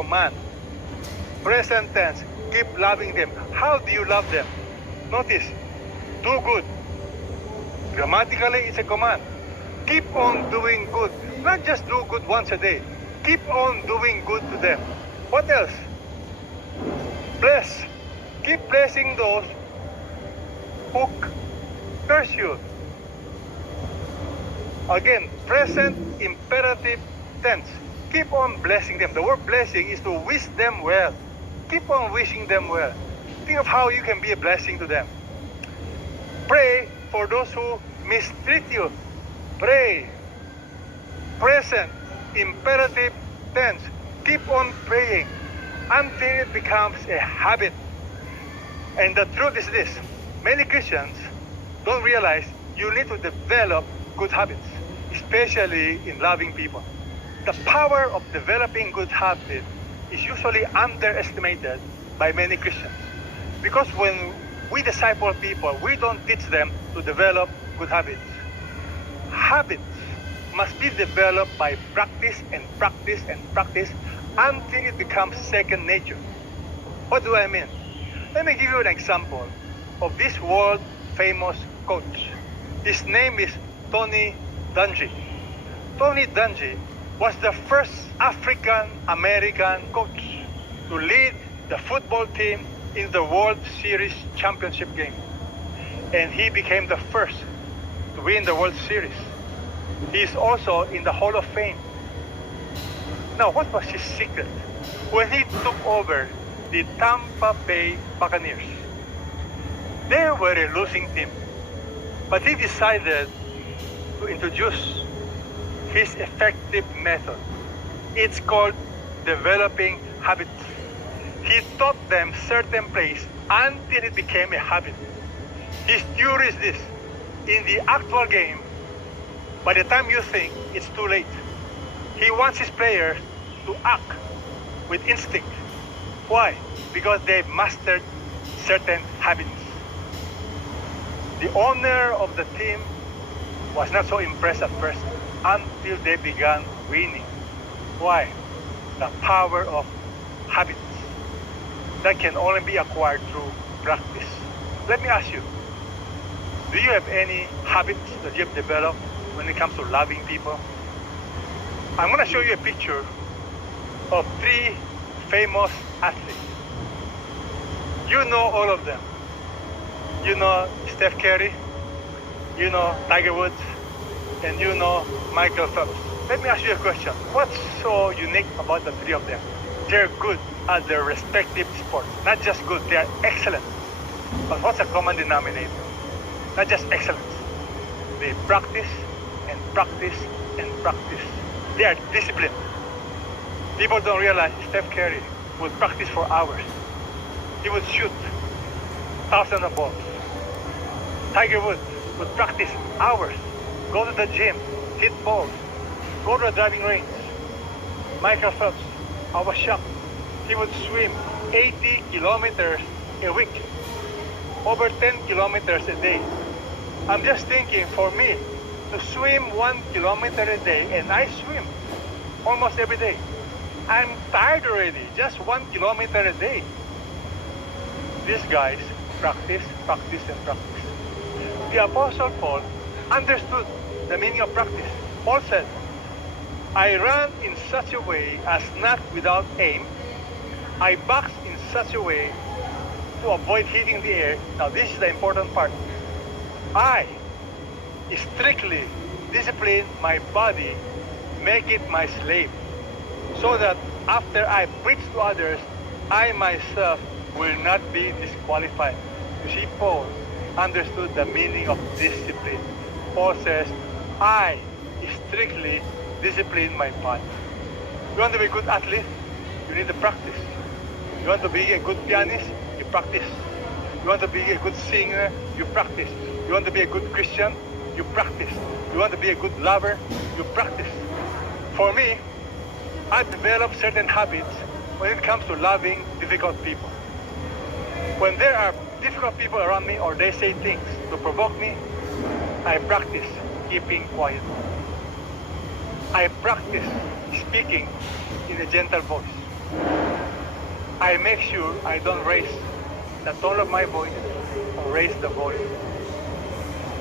command. Present tense, keep loving them. How do you love them? Notice, do good. Grammatically, it's a command. Keep on doing good. Not just do good once a day. Keep on doing good to them. What else? Bless. Keep blessing those who curse you. Again, present imperative tense. Keep on blessing them. The word blessing is to wish them well. Keep on wishing them well. Think of how you can be a blessing to them. Pray for those who mistreat you. Pray. Present imperative tense. Keep on praying until it becomes a habit. And the truth is this: many Christians don't realize you need to develop good habits, especially in loving people. The power of developing good habits is usually underestimated by many Christians. Because when we disciple people, we don't teach them to develop good habits. Habits must be developed by practice and practice and practice until it becomes second nature. What do I mean? Let me give you an example of this world-famous coach. His name is Tony Dungy. Tony Dungy was the first African-American coach to lead the football team in the World Series championship game. And he became the first to win the World Series. He is also in the Hall of Fame. Now, what was his secret? When he took over the Tampa Bay Buccaneers, they were a losing team. But he decided to introduce his effective method. It's called developing habits. He taught them certain plays until it became a habit. His theory is this: in the actual game, by the time you think it's too late, he wants his players to act with instinct. Why? Because they've mastered certain habits. The owner of the team was not so impressed at first until they began winning. Why? The power of habits that can only be acquired through practice. Let me ask you, do you have any habits that you have developed when it comes to loving people? I'm going to show you a picture of 3 famous athletes. You know all of them. You know Steph Curry, you know Tiger Woods, and you know Michael Phelps. Let me ask you a question. What's so unique about the 3 of them? They're good at their respective sports. Not just good, they are excellent. But what's a common denominator? Not just excellence. They practice and practice and practice. They are disciplined. People don't realize Steph Curry would practice for hours. He would shoot thousands of balls. Tiger Woods would practice hours, go to the gym, hit balls, go to the driving range. Michael Phelps, I was shocked. He would swim 80 kilometers a week, over 10 kilometers a day. I'm just thinking, for me, to swim 1 kilometer a day, and I swim almost every day, I'm tired already, just 1 kilometer a day. These guys practice, practice, and practice. The Apostle Paul understood the meaning of practice. Paul said, I run in such a way as not without aim. I box in such a way to avoid hitting the air. Now this is the important part. I strictly discipline my body, make it my slave, so that after I preach to others, I myself will not be disqualified. You see, Paul understood the meaning of discipline. Paul says, I strictly discipline my body. You want to be a good athlete? You need to practice. You want to be a good pianist? You practice. You want to be a good singer? You practice. You want to be a good Christian? You practice. You want to be a good lover? You practice. For me, I've developed certain habits when it comes to loving difficult people. When there are difficult people around me or they say things to provoke me, I practice keeping quiet. I practice speaking in a gentle voice. I make sure I don't raise the tone of my voice or raise the volume.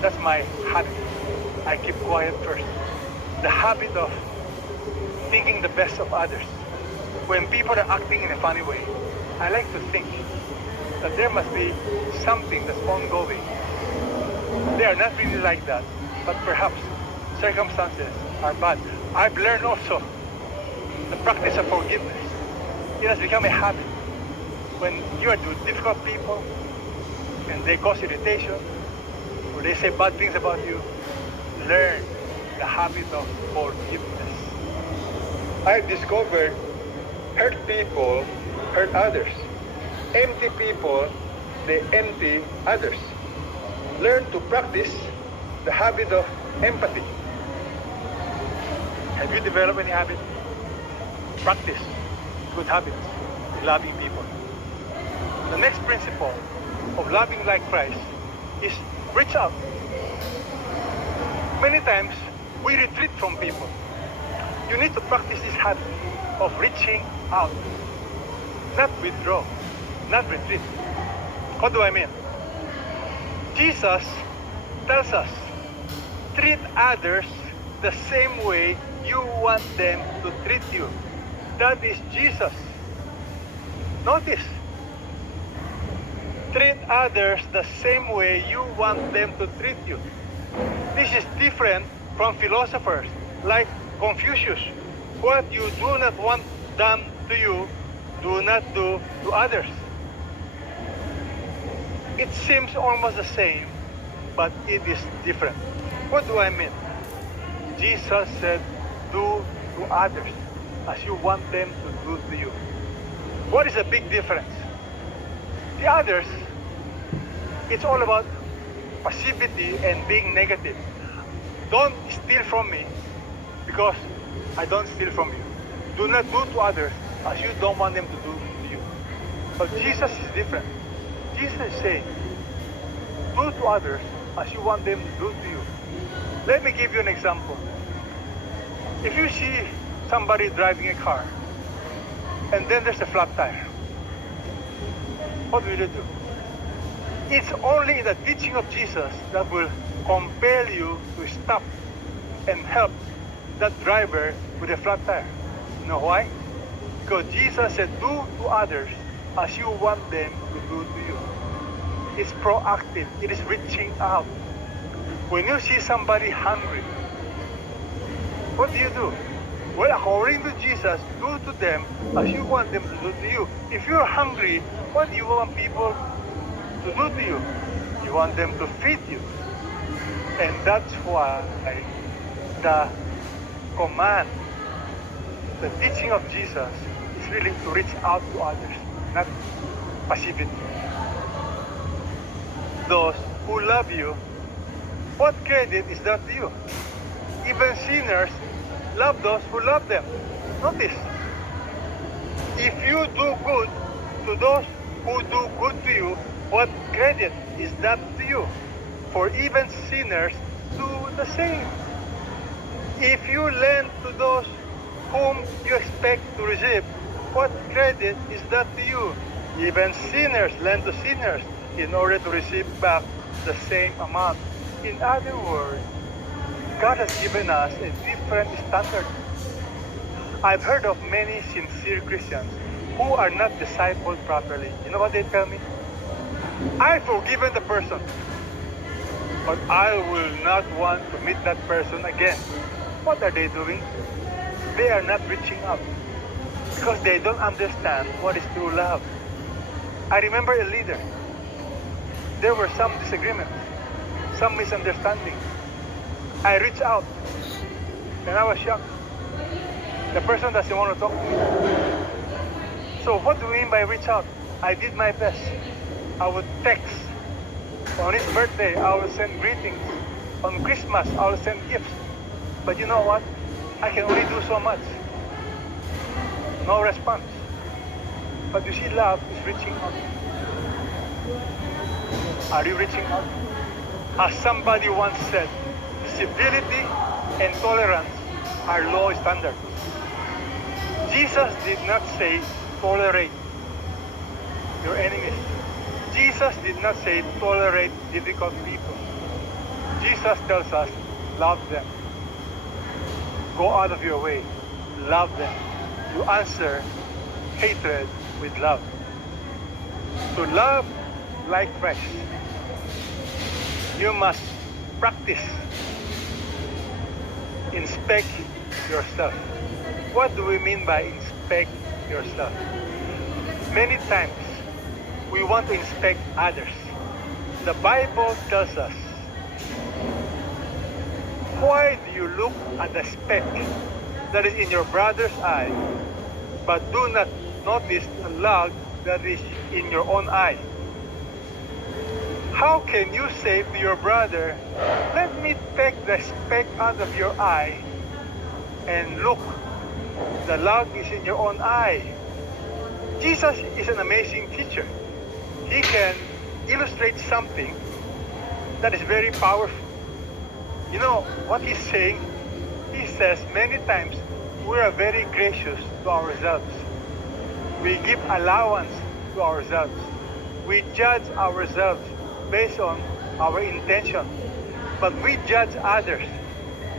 That's my habit. I keep quiet first. The habit of thinking the best of others. When people are acting in a funny way, I like to think that there must be something that's ongoing. They are not really like that, but perhaps circumstances are bad. I've learned also the practice of forgiveness. It has become a habit. When you are with difficult people and they cause irritation or they say bad things about you, learn the habit of forgiveness. I've discovered hurt people hurt others. Empty people, they empty others. Learn to practice the habit of empathy. Have you developed any habit? Practice good habits, loving people. The next principle of loving like Christ is reach out. Many times we retreat from people. You need to practice this habit of reaching out, not withdraw, not retreat. What do I mean? Jesus tells us, treat others the same way you want them to treat you. That is Jesus. Notice, treat others the same way you want them to treat you. This is different from philosophers like Confucius. What you do not want done to you, do not do to others. It seems almost the same, but it is different. What do I mean? Jesus said, do to others as you want them to do to you. What is the big difference? The others, it's all about passivity and being negative. Don't steal from me because I don't steal from you. Do not do to others as you don't want them to do to you. But Jesus is different. Jesus is saying, do to others as you want them to do to you. Let me give you an example. If you see somebody driving a car and then there's a flat tire, what will you do? It's only the teaching of Jesus that will compel you to stop and help that driver with a flat tire. You know why? Because Jesus said, do to others as you want them to do to you. It's proactive. It is reaching out. When you see somebody hungry, what do? Well, according to Jesus, do to them as you want them to do to you. If you're hungry, what do you want people to do to you? You want them to feed you. And that's why the command, the teaching of Jesus is really to reach out to others, not passivity. Those who love you, what credit is that to you? Even sinners love those who love them. Notice, if you do good to those who do good to you, what credit is that to you? For even sinners do the same. If you lend to those whom you expect to receive, what credit is that to you? Even sinners lend to sinners in order to receive back the same amount. In other words, God has given us a different standard. I've heard of many sincere Christians who are not discipled properly. You know what they tell me? I've forgiven the person, but I will not want to meet that person again. What are they doing? They are not reaching out because they don't understand what is true love. I remember a leader. There were some disagreements, some misunderstandings. I reached out and I was shocked. The person doesn't want to talk to me. So what do we mean by reach out? I did my best. I would text. On his birthday, I will send greetings. On Christmas, I will send gifts. But you know what? I can only do so much. No response. But you see, love is reaching out. Are you reaching out? As somebody once said, civility and tolerance are low standards. Jesus did not say tolerate your enemies. Jesus did not say tolerate difficult people. Jesus tells us, love them. Go out of your way. Love them. You answer hatred with love. To love like Christ, you must practice. Inspect yourself. What do we mean by inspect yourself? Many times, we want to inspect others. The Bible tells us, why do you look at the speck that is in your brother's eye, but do not notice the log that is in your own eye? How can you say to your brother, let me take the speck out of your eye, and look, the log is in your own eye? Jesus is an amazing teacher. He can illustrate something that is very powerful. You know what he's saying? He says many times we are very gracious to ourselves. We give allowance to ourselves. We judge ourselves based on our intention. But we judge others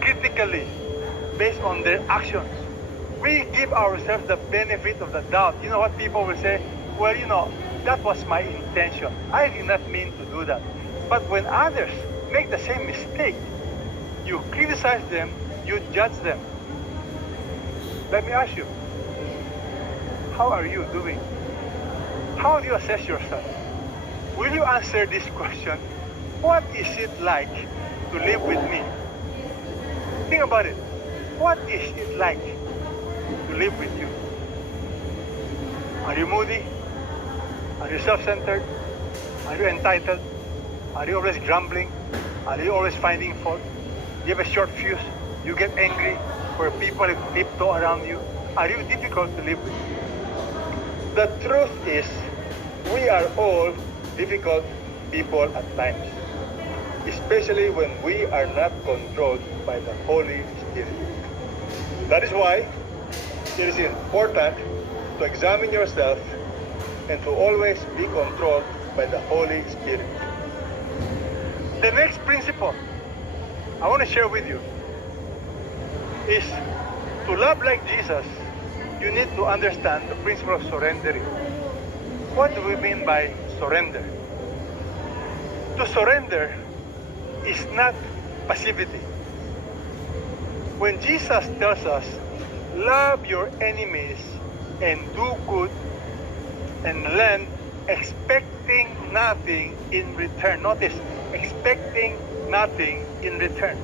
critically based on their actions. We give ourselves the benefit of the doubt. You know what people will say? Well, that was my intention. I did not mean to do that. But when others make the same mistake, you criticize them, you judge them. Let me ask you, how are you doing? How do you assess yourself? Will you answer this question? What is it like to live with me? Think about it. What is it like to live with you? Are you moody? Are you self-centered? Are you entitled? Are you always grumbling? Are you always finding fault? You have a short fuse? You get angry where people tiptoe around you? Are you difficult to live with? The truth is, we are all difficult people at times, especially when we are not controlled by the Holy Spirit. That is why it is important to examine yourself and to always be controlled by the Holy Spirit. The next principle I want to share with you is to love like Jesus, you need to understand the principle of surrendering. What do we mean by surrender? To surrender is not passivity. When Jesus tells us, love your enemies and do good and lend, expecting nothing in return. Notice, expecting nothing in return.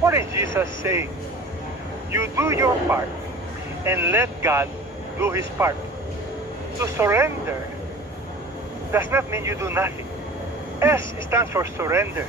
What is Jesus saying? You do your part and let God do His part. To surrender does not mean you do nothing. S stands for surrender.